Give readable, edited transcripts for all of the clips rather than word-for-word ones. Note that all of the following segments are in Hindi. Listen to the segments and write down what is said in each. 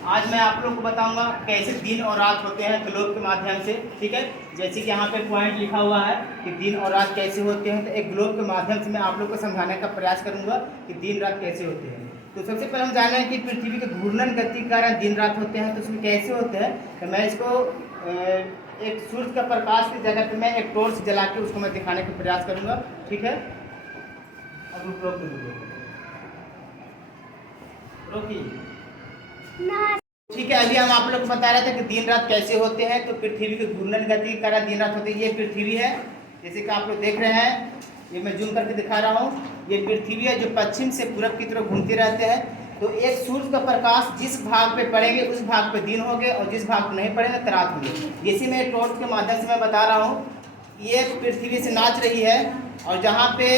आज मैं आप लोग को बताऊंगा कैसे दिन और रात होते हैं ग्लोब के माध्यम से। ठीक है, जैसे कि यहाँ पे पॉइंट लिखा हुआ है कि दिन और रात कैसे होते हैं, तो एक ग्लोब के माध्यम से मैं आप लोग को समझाने का प्रयास करूंगा कि दिन रात कैसे होते हैं। तो सबसे पहले हम जान रहे हैं कि पृथ्वी के घूर्णन गति के कारण दिन रात होते हैं, तो उसमें कैसे होते हैं। तो मैं इसको एक सूर्य का प्रकाश की जगह पे मैं एक टॉर्च जला के उसको मैं दिखाने का प्रयास करूंगा। ठीक है, अब रोकिए। ठीक है, अभी हम आप लोग को बता रहे थे कि दिन रात कैसे होते हैं। तो पृथ्वी के घूर्णन गति के कारण दिन रात होती है। ये पृथ्वी है, जैसे कि आप लोग देख रहे हैं, ये मैं जूम करके दिखा रहा हूँ। ये पृथ्वी है जो पश्चिम से पूरब की तरफ घूमते रहते हैं। तो एक सूर्य का प्रकाश जिस भाग पे पड़ेंगे उस भाग पे दिन होंगे और जिस भाग पे नहीं पड़ेंगे तो रात होंगे। जैसे मैं टॉर्च के माध्यम से मैं बता रहा हूँ, ये पृथ्वी से नाच रही है और जहाँ पे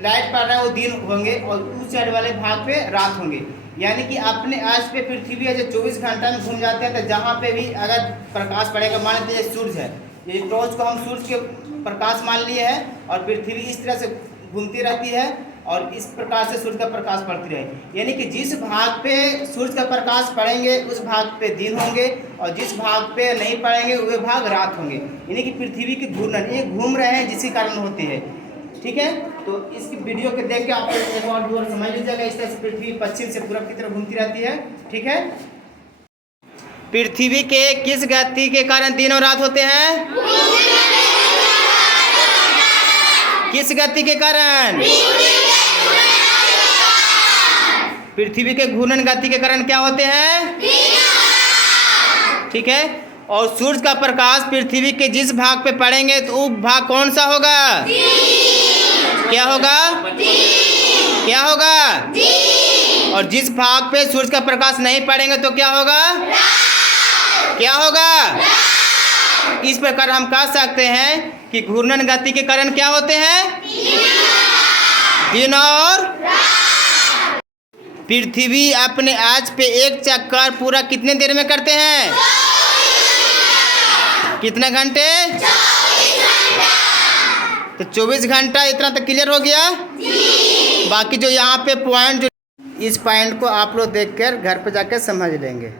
लाइट पड़ रहा है वो दिन होंगे और उस साइड वाले भाग पे रात होंगे। यानी कि अपने आज पे पृथ्वी है जो 24 घंटा में घूम जाते हैं। तो जहाँ पे भी अगर प्रकाश पड़ेगा, मान लीजिए सूर्य है, ये टॉर्च को हम सूर्य के प्रकाश मान लिए हैं और पृथ्वी इस तरह से घूमती रहती है और इस प्रकार से सूर्य का प्रकाश पड़ती रहे। यानी कि जिस भाग पे सूर्य का प्रकाश पड़ेंगे उस भाग पे दिन होंगे और जिस भाग पे नहीं पड़ेंगे वे भाग रात होंगे। यानी कि पृथ्वी के घूर्णन ये घूम रहे हैं जिसके कारण होते हैं। ठीक है, तो इस वीडियो को देख के आप एक और दूर समझ लीजिएगा। इस तरह से पृथ्वी पश्चिम से पूरब की तरफ घूमती रहती है। ठीक है, पृथ्वी के किस गति के कारण दिन और रात होते हैं? किस गति के कारण? पृथ्वी के घूर्णन गति के कारण क्या होते हैं? ठीक है, और सूर्य का प्रकाश पृथ्वी के जिस भाग पे पड़ेंगे तो वो भाग कौन सा होगा? क्या होगा? क्या होगा? और जिस भाग पे सूर्य का प्रकाश नहीं पड़ेंगे तो क्या होगा? क्या होगा? इस प्रकार हम कह सकते हैं कि घूर्णन गति के कारण क्या होते हैं? दिन और पृथ्वी अपने आज पे एक चक्कर पूरा कितने देर में करते हैं? कितने घंटे? तो 24 घंटा। इतना तो क्लियर हो गया। बाकी जो यहाँ पे पॉइंट, जो इस पॉइंट को आप लोग देखकर घर पे जाकर समझ लेंगे।